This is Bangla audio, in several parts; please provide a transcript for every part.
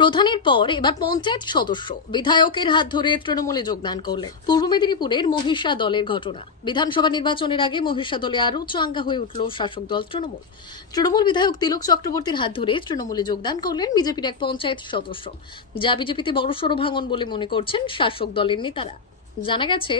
প্রধানের পর এবার পঞ্চায়েত সদস্য বিধায়কের হাত ধরে তৃণমূলে যোগদান করলেন। পূর্ব মেদিনীপুরের মহিষা দলের ঘটনা। বিধানসভা নির্বাচনের আগে মহিষা দলে আরও চাঙ্গা হয়ে উঠল শাসক দল তৃণমূল। তৃণমূল বিধায়ক তিলক চক্রবর্তীর হাত ধরে তৃণমূলে যোগদান করলেন বিজেপির এক পঞ্চায়েত সদস্য, যা বিজেপিতে বড়সড় ভাঙন বলে মনে করছেন শাসক দলের নেতারা। জানা গেছে,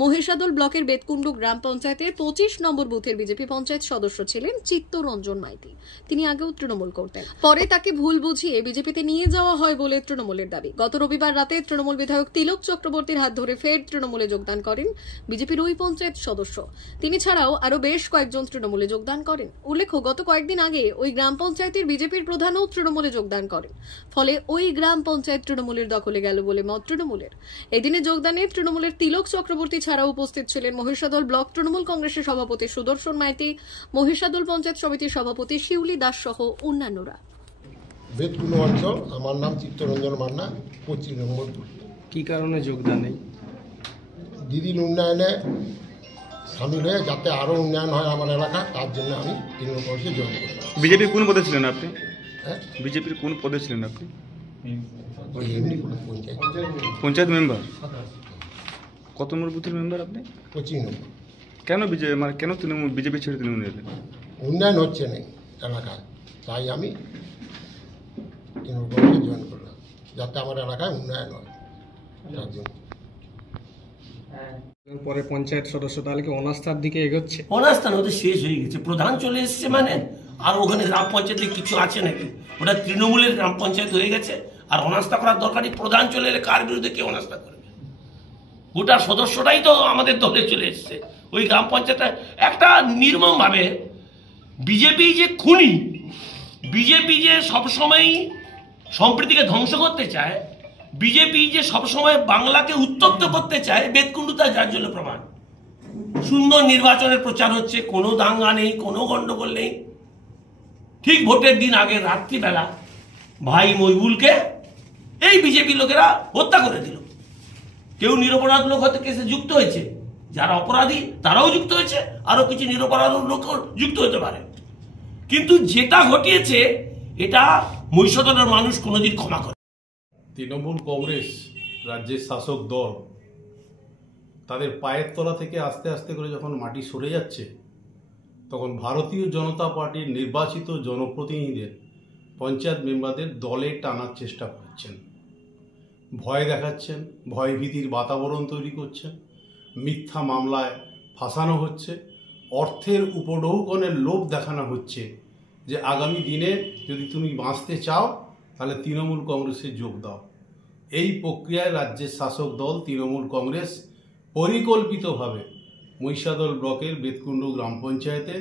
মহিষাদল ব্লকের বেতকুণ্ড গ্রাম পঞ্চায়েতের 25 নম্বর বুথের বিজেপি পঞ্চায়েত সদস্য ছিলেন চিত্তরঞ্জন মাইতি। তিনি আগেও তৃণমূল করতেন, পরে তাকে ভুল বুঝিয়ে বিজেপিতে নিয়ে যাওয়া হয় বলে তৃণমূলের দাবি। গত রবিবার রাতে তৃণমূল বিধায়ক তিলক চক্রবর্তীর হাত ধরে ফের তৃণমূলে যোগদান করেন বিজেপির ওই পঞ্চায়েত সদস্য। তিনি ছাড়াও আরও বেশ কয়েকজন তৃণমূলে যোগদান করেন। উল্লেখ্য, গত কয়েকদিন আগে ওই গ্রাম পঞ্চায়েতের বিজেপির প্রধানও তৃণমূলে যোগদান করেন। ফলে ওই গ্রাম পঞ্চায়েত তৃণমূলের দখলে গেল বলে মত তৃণমূলের। এদিনে যোগদানে তৃণমূলের তিলক চক্রবর্তী ছাড়াও উপস্থিত ছিলেন মহিষাদল ব্লক তৃণমূল কংগ্রেসের সভাপতি সুদর্শন মাইতি, মহিষাদল পঞ্চায়েত সমিতির সভাপতি শিউলি দাস সহ অন্যান্যরা। বেতকুণ্ড অঞ্চল, আমার নাম চিত্তরঞ্জন মান্না, 25 নম্বর। কি কারণে যোগদান নেই? দিদির উন্নয়নে সামিল হয়ে যাতে আরও উন্নয়ন হয় আমার এলাকা, তার জন্য আমি তৃণমূল কংগ্রেসে জয়েন করি। বিজেপির কোন পদে ছিলেন আপনি? হ্যাঁ, বিজেপির কোন পদে ছিলেন আপনি? এমনি পঞ্চায়েত মেম্বার। কত নম্বর বুথের মেম্বার আপনি? 25 নম্বর। কেন কেন তৃণমূল বিজেপি ছেড়ে তৃণমূল এলেন? উন্নয়ন হচ্ছে না এলাকায়, তাই আমি তৃণমূল কংগ্রেসে জয়েন করলাম, যাতে আমার এলাকায় উন্নয়ন হয় তার জন্য। পরে পঞ্চায়েত সদস্য তাহলে কি অনাস্থার দিকে এগোচ্ছে? অনাস্থা ওদের শেষ হয়ে গেছে, প্রধান চলে এসেছে মানে। আর ওখানে গ্রাম পঞ্চায়েতে কিছু আছে নাকি? ওটা তৃণমূলের গ্রাম পঞ্চায়েত হয়ে গেছে। আর অনাস্থা করার দরকারই, প্রধান চলে এলে কার বিরুদ্ধে কে অনাস্থা করবে? গোটা সদস্যটাই তো আমাদের দলে চলে এসছে। ওই গ্রাম পঞ্চায়েতটা একটা নির্মম ভাবে বিজেপি যে খুনি, বিজেপি যে সবসময় সম্প্রীতিকে ধ্বংস করতে চায়, বিজেপি যে সবসময় বাংলাকে উত্তপ্ত করতে চায়, বেতকুণ্ড তার যার জন্য প্রমাণ। সুন্দর নির্বাচনের প্রচার হচ্ছে, কোনো দাঙ্গা নেই, কোনো গন্ডগোল নেই। ঠিক ভোটের দিন আগে রাত্রিবেলা ভাই মইবুলকে এই বিজেপি লোকেরা হত্যা করে দিল। কেউ নিরপরাধ লোক হয়তো কেসে যুক্ত হয়েছে, যারা অপরাধী তারাও যুক্ত হয়েছে, আরো কিছু নিরপরাধ লোক যুক্ত হতে পারে। কিন্তু যেটা ঘটিয়েছে এটা মহিষাদলের মানুষ কোনোদিন ক্ষমা করে। তৃণমূল কংগ্রেস রাজ্যের শাসক দল তাদের পায়ের তলা থেকে আস্তে আস্তে করে যখন মাটি সরে যাচ্ছে, তখন ভারতীয় জনতা পার্টির নির্বাচিত জনপ্রতিনিধিদের পঞ্চায়েত মেম্বারদের দলে টানার চেষ্টা করছেন। ভয় দেখাচ্ছেন, ভয়ভীতির বাতাবরণ তৈরি করছেন, মিথ্যা মামলায় ফাঁসানো হচ্ছে, অর্থের উপঢৌকনের লোভ দেখানো হচ্ছে যে আগামী দিনে যদি তুমি বাঁচতে চাও তাহলে তৃণমূল কংগ্রেসে যোগ দাও। এই প্রক্রিয়ায় রাজ্যের শাসক দল তৃণমূল কংগ্রেস পরিকল্পিতভাবে মহিষাদল ব্লকের বেতকুণ্ড গ্রাম পঞ্চায়েতে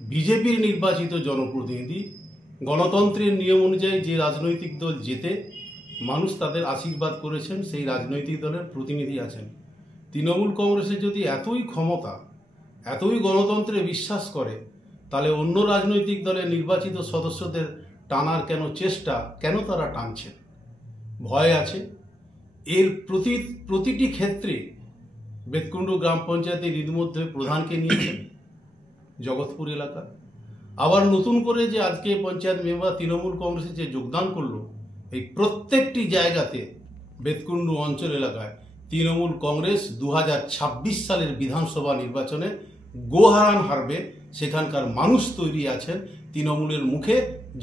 বিজেপির নির্বাচিত জনপ্রতিনিধি, গণতন্ত্রের নিয়ম অনুযায়ী যে রাজনৈতিক দল জেতে মানুষ তাদের আশীর্বাদ করেছেন, সেই রাজনৈতিক দলের প্রতিনিধি আছেন। তৃণমূল কংগ্রেসের যদি এতই ক্ষমতা, এতই গণতন্ত্রে বিশ্বাস করে, তাহলে অন্য রাজনৈতিক দলের নির্বাচিত সদস্যদের টানার কেন চেষ্টা, কেন তারা টানছেন? ভয় আছে। এর প্রতিটি ক্ষেত্রে বেতকুণ্ড গ্রাম পঞ্চায়েতের ইতিমধ্যে প্রধানকে নিয়েছেন জগৎপুর এলাকা। আবার নতুন করে যে আজকে পঞ্চায়েত মেম্বার তৃণমূল কংগ্রেসে যে যোগদান করলো, এই প্রত্যেকটি জায়গাতে বেতকুণ্ড অঞ্চল এলাকায় তৃণমূল কংগ্রেস 2026 সালের বিধানসভা নির্বাচনে গোহারান হারবে। সেখানকার মানুষ তৈরি আছেন, তৃণমূলের মুখে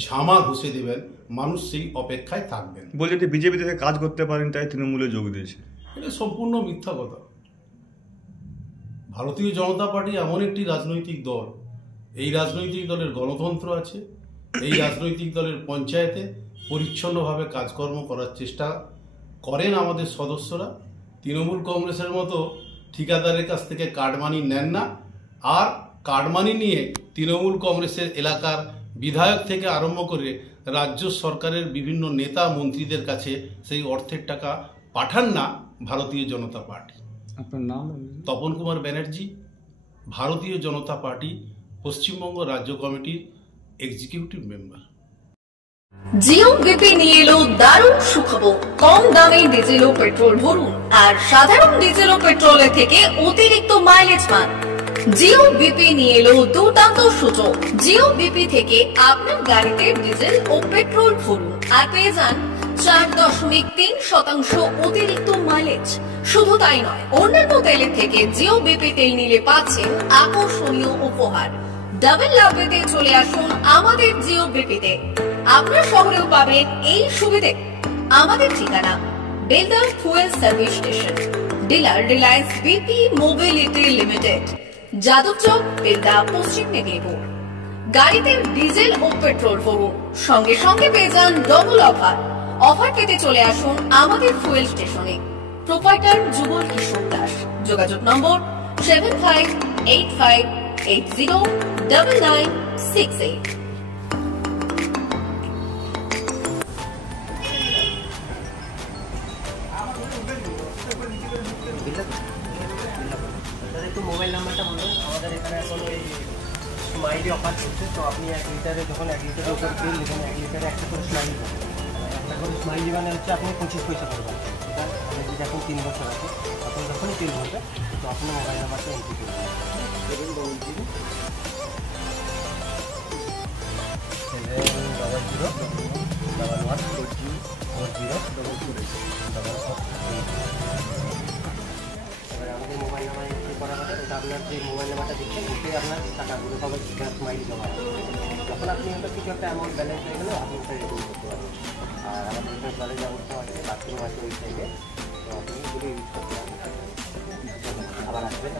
ঝামা ঘষে দেবেন, মানুষ সেই অপেক্ষায় থাকবেন। বলছে যে বিজেপিতে কাজ করতে পারেন তাই তৃণমূলে যোগ দিয়েছে। এটা সম্পূর্ণ মিথ্যা কথা। ভারতীয় জনতা পার্টি এমন একটি রাজনৈতিক দল, এই রাজনৈতিক দলের গণতন্ত্র আছে, এই রাজনৈতিক দলের পঞ্চায়েতে পরিচ্ছন্নভাবে কাজকর্ম করার চেষ্টা করেন আমাদের সদস্যরা। তৃণমূল কংগ্রেসের মতো ঠিকাদারের কাছ থেকে কার্ডমানি নেন না, আর কার্ডমানি নিয়ে তৃণমূল কংগ্রেসের এলাকার বিধায়ক থেকে আরম্ভ করে রাজ্য সরকারের বিভিন্ন নেতা মন্ত্রীদের কাছে সেই অর্থের টাকা পাঠান না ভারতীয় জনতা পার্টি। আপনার নাম? তপন কুমার ব্যানার্জি, ভারতীয় জনতা পার্টি পশ্চিমবঙ্গ রাজ্য কমিটির এক্সিকিউটিভ মেম্বার। জিও বিপি নিয়ে এলো দারুণ সুখবর। কম দামে ডিজেল ও পেট্রোল ভরুন আর সাধারণ ডিজেল ও পেট্রোলের থেকে অতিরিক্ত মাইলেজ পান। জিও বিপি নিয়ে এলো দুর্দান্ত সুযোগ। জিও বিপি থেকে আপনার গাড়িতে ডিজেল ও পেট্রোল ভরুন আর পেয়ে যান 4.3% অতিরিক্ত মাইলেজ। শুধু তাই নয়, অন্যান্য তেলের থেকে জিও বিপি তেল নিলে পাচ্ছেন আকর্ষণীয় উপহার। ডাবল লাভ পেতে চলে আসুন আমাদের জিও বিপিতে। আপনার শহরেও পাবেন এই সুবিধে। আমাদের ঠিকানা Belda fuel service station, dealer Reliance BP mobility limited, Jadabchak, Belda, পশ্চিম মেদিনীপুর। গাড়িতে ডিজেল ও পেট্রোল ভরুন, সঙ্গে সঙ্গে পেয়ে যান ডবল অফার। অফার পেতে চলে আসুন আমাদের ফুয়েল স্টেশনে। প্রোপাইটার যুগল কিশোর দাস। যোগাযোগ নম্বর 7585809968। একটু মোবাইল নাম্বারটা বলুন। আমাদের এখানে এখন ওই স্মাইলি অফার চলছে, তো আপনি 1 লিটারে যখন 1 লিটারের উপর তেল নেবেন, 1 লিটারে একটা করে স্মাইলি পাবেন। একটা করে স্মাইলি মানে হচ্ছে আপনি 25 পয়সা করবেন। এটা আপনি যদি এখন 3 বছর আছে, আপনি যখনই তেল ভরবেন তো আপনার মোবাইল নাম্বারটা এন্ট্রি করবেন। 711404044 আমাদের মোবাইল নাম্বার এন্ট্রি করা হবে। এটা আপনার যে মোবাইল নাম্বারটা দিচ্ছেন ওতে আপনার টাকাগুলো সবাই স্মাইলি জমা হবে। যখন আপনি ওটা কিছু একটা অ্যামাউন্ট ব্যালেন্স হয়ে গেলে আপনি ওটা রিডিম করতে পারবেন। আর আমাদের এখানে জলের ব্যবস্থা আছে, বাথরুম আছে ওই সাইডে, তো আপনি এগুলো ইউজ করতে পারবেন। আবার আসবেন।